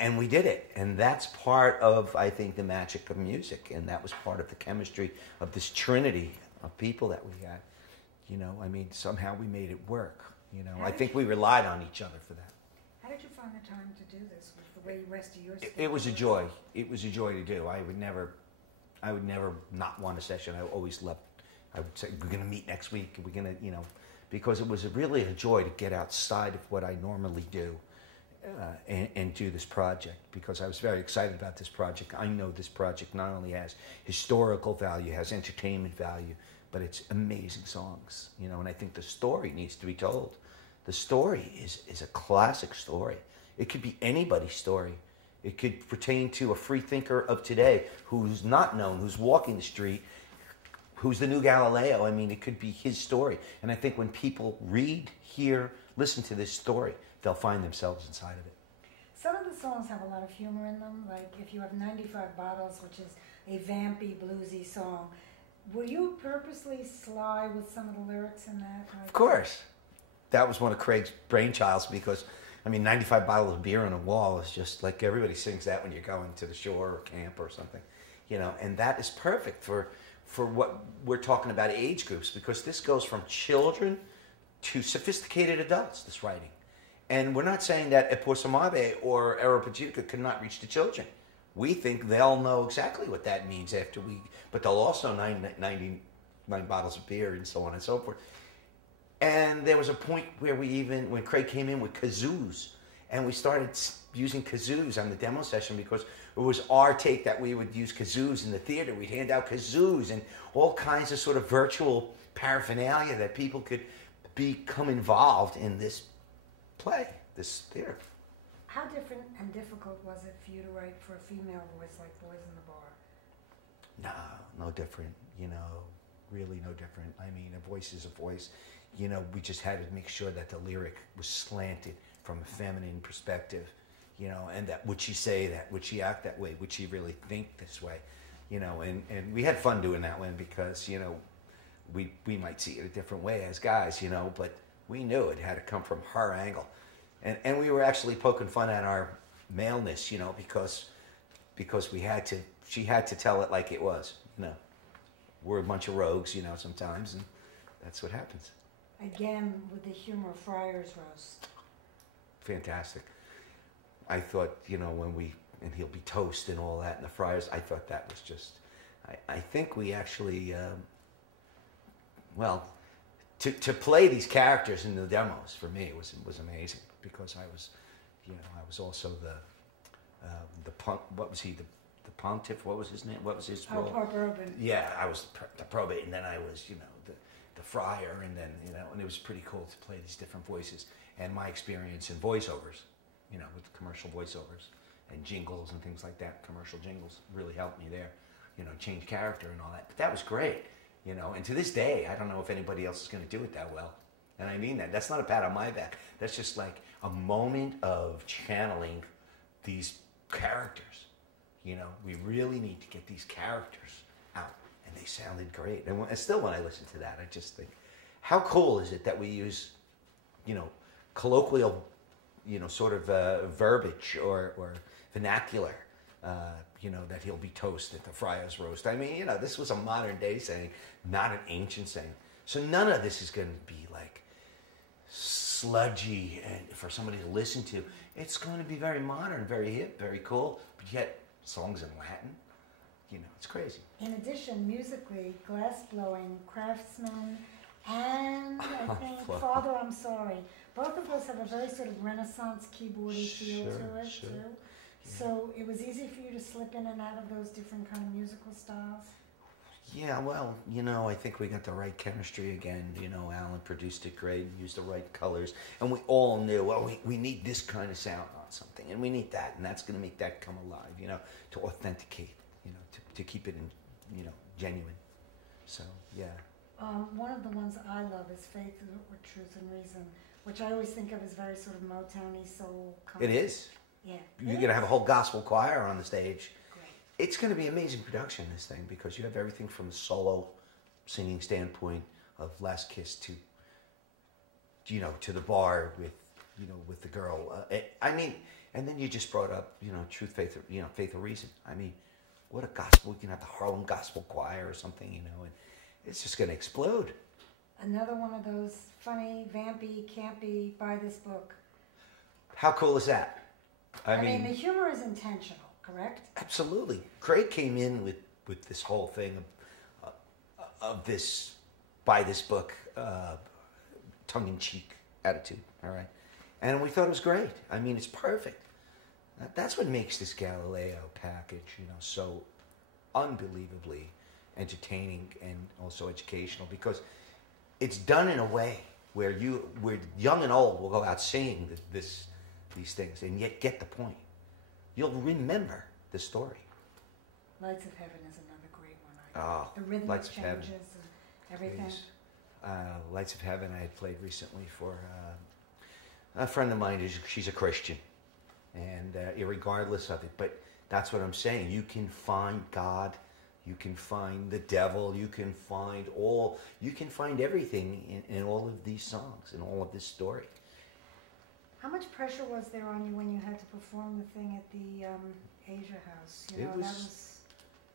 and we did it. And that's part of, I think, the magic of music. And that was part of the chemistry of this trinity of people that we had. You know, I mean, somehow we made it work. You know, I think we relied on each other for that. How did you find the time to do this with the way the rest of your schedule? It was a joy. It was a joy to do. I would never not want a session. I always loved. I would say, we're going to meet next week. We're going to, you know, because it was really a joy to get outside of what I normally do and do this project, because I was very excited about this project. I know this project not only has historical value, has entertainment value, but it's amazing songs, you know, and I think the story needs to be told. The story is a classic story. It could be anybody's story. It could pertain to a free thinker of today who's not known, who's walking the street, who's the new Galileo. I mean, it could be his story. And I think when people read, hear, listen to this story, they'll find themselves inside of it. Some of the songs have a lot of humor in them. Like if you have 95 Bottles, which is a vampy, bluesy song, were you purposely sly with some of the lyrics in that? Of course. That was one of Craig's brainchilds, because, I mean, 95 bottles of beer on a wall is just like everybody sings that when you're going to the shore or camp or something, you know, and that is perfect for what we're talking about, age groups, because this goes from children to sophisticated adults, this writing. And we're not saying that Eposamabe or Aeropagitica could not reach the children. We think they'll know exactly what that means but they'll also know 99 bottles of beer and so on and so forth. And there was a point where when Craig came in with kazoos, and we started using kazoos on the demo session, because it was our take that we would use kazoos in the theater. We'd hand out kazoos and all kinds of sort of virtual paraphernalia that people could become involved in this play, this theater. How different and difficult was it for you to write for a female voice like Boys in the Bar? No different, you know, really no different. I mean, a voice is a voice. You know, we just had to make sure that the lyric was slanted from a feminine perspective, you know, and that would she say that, would she act that way, would she really think this way, you know, and we had fun doing that one, because, you know, we might see it a different way as guys, you know, but we knew it had to come from her angle. And we were actually poking fun at our maleness, you know, because she had to tell it like it was, you know. We're a bunch of rogues, you know, sometimes, and that's what happens. Again, with the humor of Friar's Roast. Fantastic. I thought, you know, and he'll be toast and all that, and the Friars, I thought that was just, I think we actually, to play these characters in the demos, for me, was amazing, because I was also the pontiff, what was his name? What was his role? Pope Urban. Yeah, I was the probate, and then I was, you know, the friar, and then, you know, and it was pretty cool to play these different voices. And my experience in voiceovers, you know, with commercial voiceovers and jingles and things like that, commercial jingles really helped me there, you know, change character and all that. But that was great, you know, and to this day, I don't know if anybody else is going to do it that well. And I mean that. That's not a pat on my back. That's just like a moment of channeling these characters. You know, we really need to get these characters out. And they sounded great. And still when I listen to that, I just think, how cool is it that we use, you know, colloquial, you know, sort of verbiage or vernacular, you know, that he'll be toast at the Friar's Roast. I mean, you know, this was a modern day saying, not an ancient saying. So none of this is going to be like sludgy and for somebody to listen to. It's going to be very modern, very hip, very cool, but yet songs in Latin. You know, it's crazy. In addition, musically, Glass Blowing, Craftsman, and I think Father, I'm Sorry. Both of those have a very sort of Renaissance keyboardy feel to it, too. Yeah. So it was easy for you to slip in and out of those different kind of musical styles? Yeah, well, you know, I think we got the right chemistry again. You know, Alan produced it great, used the right colors, and we all knew, well, we need this kind of sound on something, and we need that, and that's going to make that come alive, you know, to authenticate, you know, to keep it, in, you know, genuine. So, yeah. One of the ones I love is Faith with Truth and Reason, which I always think of as very sort of Motown-y soul. It is. Yeah. You're going to have a whole gospel choir on the stage. It's going to be amazing production, this thing, because you have everything from the solo singing standpoint of Last Kiss to, you know, to the bar with, you know, with the girl. I mean, And then you just brought up, truth, faith, faith or reason. I mean, what a gospel! You can have the Harlem Gospel Choir or something, and it's just going to explode. Another one of those funny, vampy, campy, buy this book. How cool is that? I mean, the humor is intentional, correct? Absolutely. Craig came in with this whole thing of this, buy this book, tongue-in-cheek attitude, all right? And we thought it was great. I mean, it's perfect. That's what makes this Galileo package, so unbelievably entertaining and also educational, because it's done in a way where young and old will go out singing these things and yet get the point. You'll remember the story. Lights of Heaven is another great one. The rhythm Lights of changes Heaven. and everything. Lights of Heaven I had played recently for a friend of mine. She's a Christian, and irregardless of it, but that's what I'm saying. You can find God, you can find the devil, you can find everything in all of these songs, in all of this story. How much pressure was there on you when you had to perform the thing at the Asia House?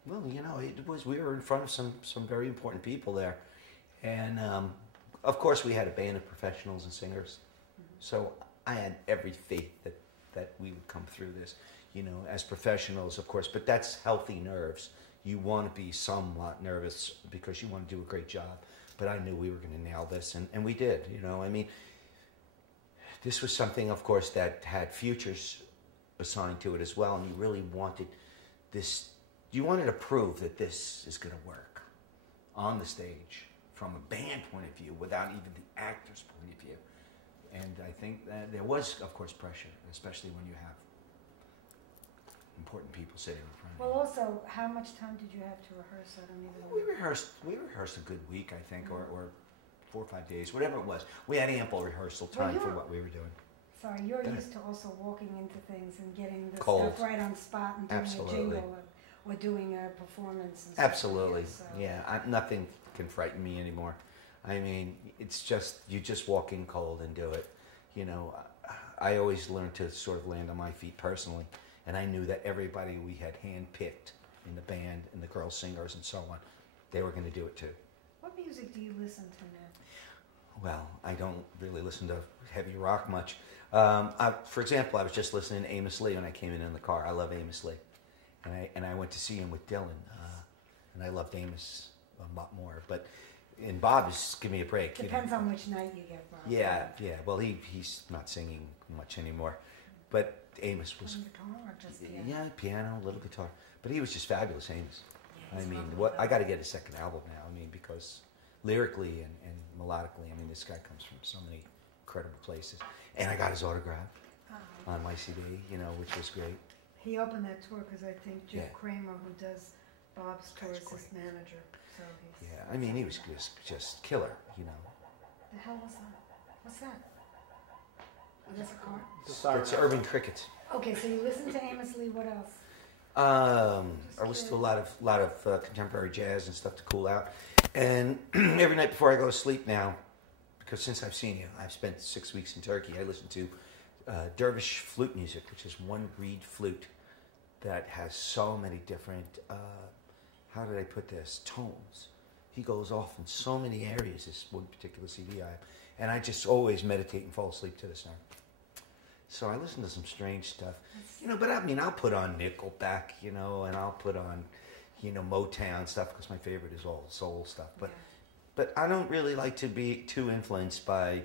Well, it was. We were in front of some very important people there, and of course we had a band of professionals and singers. So I had every faith that we would come through this, as professionals, of course. But that's healthy nerves. You want to be somewhat nervous because you want to do a great job. But I knew we were going to nail this, and we did. I mean, this was something, of course, that had futures assigned to it as well, and you really wanted this. You wanted to prove that this is going to work on the stage from a band point of view, without even the actor's point of view. And I think that there was, of course, pressure, especially when you have important people sitting in front of you. Well, also, how much time did you have to rehearse? I don't even know. We rehearsed a good week, I think, or 4 or 5 days, whatever it was. We had ample rehearsal time for what we were doing. Sorry, you're used to also walking into things and getting the Cold. stuff right on spot and doing a jingle or doing a performance. And Absolutely, stuff nothing can frighten me anymore. I mean, it's just, you just walk in cold and do it. I always learned to sort of land on my feet personally, and I knew that everybody we had handpicked in the band and the girl singers and so on, they were going to do it too. What music do you listen to now? Well, I don't really listen to heavy rock much. For example, I was just listening to Amos Lee when I came in the car. I love Amos Lee, and I went to see him with Dylan, and I loved Amos a lot more. And Bob is give me a break. Depends on which night you get Bob. Yeah. Well, he's not singing much anymore, but Amos was. Guitar or just piano? Yeah, piano, a little guitar, but he was just fabulous, Amos. Yeah, I mean, I got to get a second album now. I mean, because lyrically and melodically, I mean, this guy comes from so many incredible places, and I got his autograph on my CD, which was great. He opened that tour because I think Jeff Yeah. Kramer, who does Bob's tour, is his manager. So he's I mean, he was just killer, The hell was that? What's that? Oh, that's a car? It's Urban Crickets. Okay, so you listen to Amos Lee. What else? I listen to a lot of contemporary jazz and stuff to cool out. And every night before I go to sleep now, because since I've seen you, I've spent 6 weeks in Turkey, I listen to dervish flute music, which is one reed flute that has so many different, how did I put this, tones. He goes off in so many areas, this one particular CD I have. And I just always meditate and fall asleep to this now. So I listen to some strange stuff. But I mean, I'll put on Nickelback, and I'll put on, Motown stuff, because my favorite is all soul stuff. But I don't really like to be too influenced by,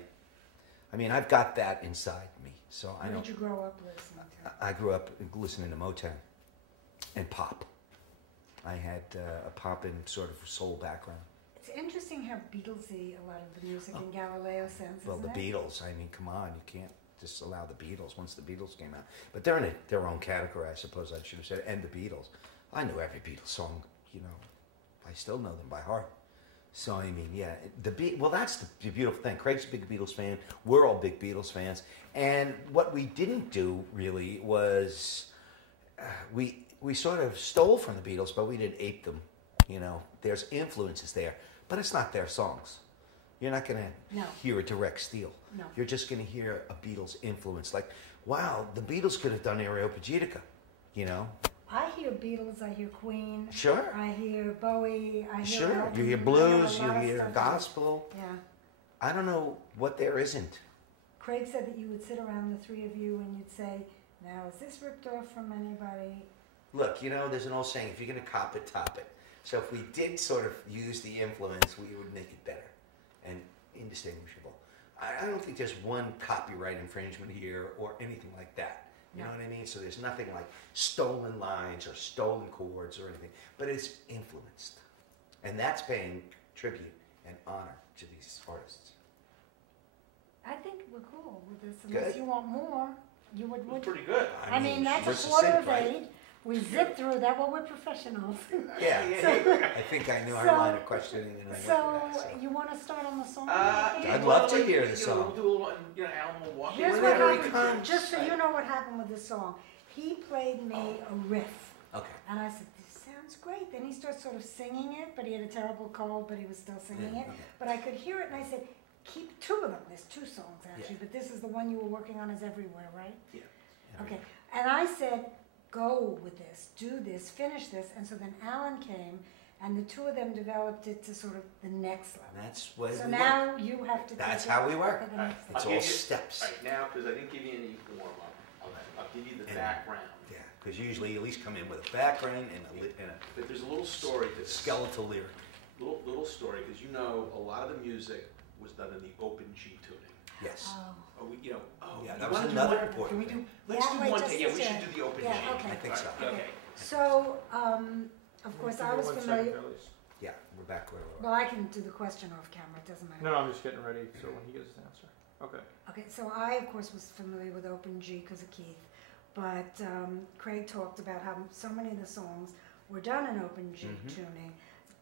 I mean, I've got that inside me. So What did you grow up listening to? I grew up listening to Motown and pop. I had a pop and sort of soul background. It's interesting how Beatlesy a lot of the music in Galileo sounds. Well, the isn't it? Beatles, I mean, come on, you can't just allow the Beatles once the Beatles came out. But they're in their own category, I suppose I should have said, and the Beatles. I knew every Beatles song, I still know them by heart. So, I mean, yeah, that's the beautiful thing. Craig's a big Beatles fan. We're all big Beatles fans. And what we didn't do, really, was we sort of stole from the Beatles, but we didn't ape them. There's influences there, but it's not their songs. You're not going to hear a direct steal. No. You're just going to hear a Beatles influence. Like wow, the Beatles could have done Areopagitica, you know? I hear Beatles, I hear Queen. Sure. I hear Bowie, I hear Sure. Elton, You hear I blues, a you lot of hear stuff. gospel. Yeah. I don't know what there isn't. Craig said that you would sit around, the three of you, and you'd say, now, is this ripped off from anybody? Look, you know, there's an old saying, if you're going to cop it, top it. So if we did sort of use the influence, we would make it better and indistinguishable. I don't think there's one copyright infringement here or anything like that. You know what I mean? So there's nothing like stolen lines or stolen chords or anything, but it's influenced. And that's paying tribute and honor to these artists. I think we're cool with this. Unless Good. you want more, you would. It's pretty good. I mean, that's we're a quarter succinct, of right? 8. We zip through that. Well, we're professionals. Yeah, So- I think I knew our so- line of questioning. And I went So, with that, you want to start on the song? I'd love to hear the song. We'll do a little, you know, Alan will walk Here's you what Whenever he happened. comes. Just so you know what happened with this song. He played me a riff. Okay. And I said, this sounds great. Then he starts sort of singing it, but he had a terrible cold, but he was still singing it. Okay. But I could hear it, and I said, keep 2 of them. There's 2 songs, actually, but this is the one you were working on is Everywhere, right? Yeah. Okay. And I said, go with this, do this, finish this. And so then Alan came, and the 2 of them developed it to sort of the next level. That's what So we now work. you have to That's take how it we work. to the All right. next It's level. all steps. All right, now, because I didn't give you any warm-up, I'll give you the And- background. Yeah, because usually you at least come in with a background and a But there's a little story to this. skeletal lyric. Little story, because you know a lot of the music was done in the open G tuning. Yes. Oh. Oh, Yeah, you that was wanna do another one? important Can we thing. do? Let's Yeah, do wait, one. just Yeah, we to- should do the open yeah, G. okay. I think so. Okay. So, of course, I was familiar. Yeah, we're back where we were. Well, I can do the question off camera. It doesn't matter. No, I'm just getting ready, so when he gives his answer. Okay. Okay, so I, of course, was familiar with Open G because of Keith, but Craig talked about how so many of the songs were done in Open G Mhm. tuning.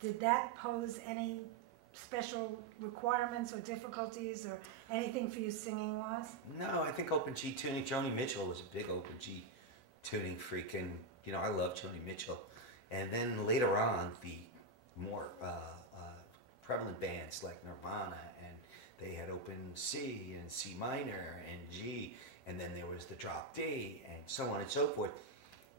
Did that pose any special requirements or difficulties or anything for you singing-wise? No, I think open G tuning. Joni Mitchell was a big open G tuning freak, and you know I love Joni Mitchell. And then later on, the more prevalent bands like Nirvana, and they had open C and C minor and G, and then there was the drop D, and so on and so forth.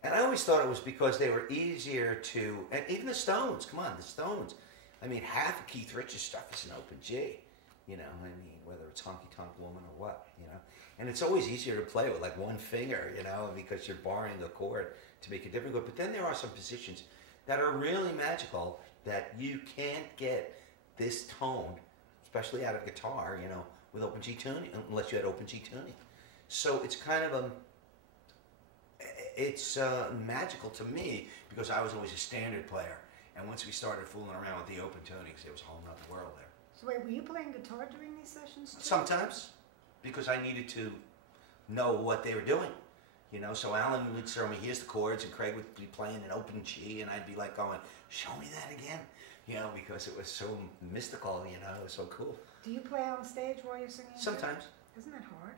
And I always thought it was because they were easier to, and even the Stones, come on, the Stones. I mean, half of Keith Richards' stuff is in open G, you know, I mean, whether it's Honky Tonk Woman or what, you know. And it's always easier to play with like one finger, you know, because you're barring the chord to make it difficult. But then there are some positions that are really magical that you can't get this tone, especially out of guitar, you know, with open G tuning, unless you had open G tuning. So it's kind of it's magical to me because I was always a standard player. And once we started fooling around with the open tunings, it was a whole nother world there. So wait, were you playing guitar during these sessions too? Sometimes, because I needed to know what they were doing. You know, so Alan would show me, here's the chords, and Craig would be playing an open G, and I'd be like going, show me that again. You know, because it was so mystical, you know, it was so cool. Do you play on stage while you're singing? too? Sometimes. Isn't that hard?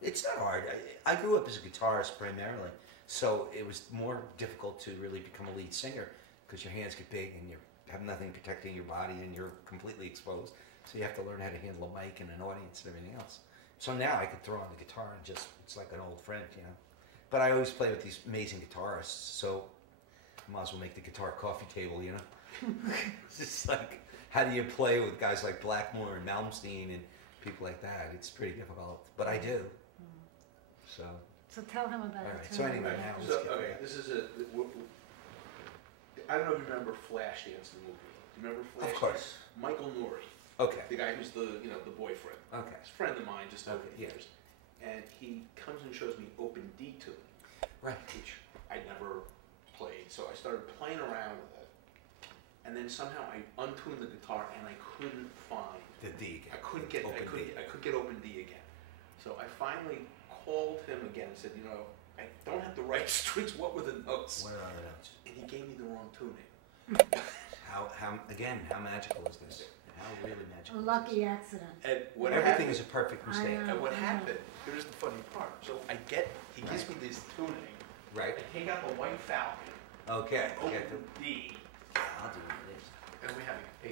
It's not hard. I grew up as a guitarist primarily, so it was more difficult to really become a lead singer because your hands get big and you have nothing protecting your body and you're completely exposed. So you have to learn how to handle a mic and an audience and everything else. So now I could throw on the guitar and just, it's like an old friend, you know. But I always play with these amazing guitarists, so I might as well make the guitar coffee table, you know. It's like, how do you play with guys like Blackmore and Malmsteen and people like that? It's pretty difficult, but I do. So, So tell him about all it. right. too. So anyway, now So, let's get okay, to that. this is I don't know if you remember Flashdance, the movie. Do you remember Flashdance? Of course. Michael Nouri, Okay. the guy who's the boyfriend. Okay. He's a friend of mine, just over Okay, the yeah. years. And he comes and shows me open D tuning, Right. which I never played. So I started playing around with it. And then somehow I untuned the guitar and I couldn't find. The D again. I couldn't get Open D. I could get open D again. So I finally called him again and said, you know, I don't have the right strings. What were the notes? Where are the notes? And he gave me the wrong tuning. How magical is this? How really magical? A is lucky accident. And what Everything happened, is a perfect mistake. know. and what happened, here's the funny part. So he gives me this tuning. Right? I take out the White Falcon, Okay. open Get the, D, I'll do this. and we have a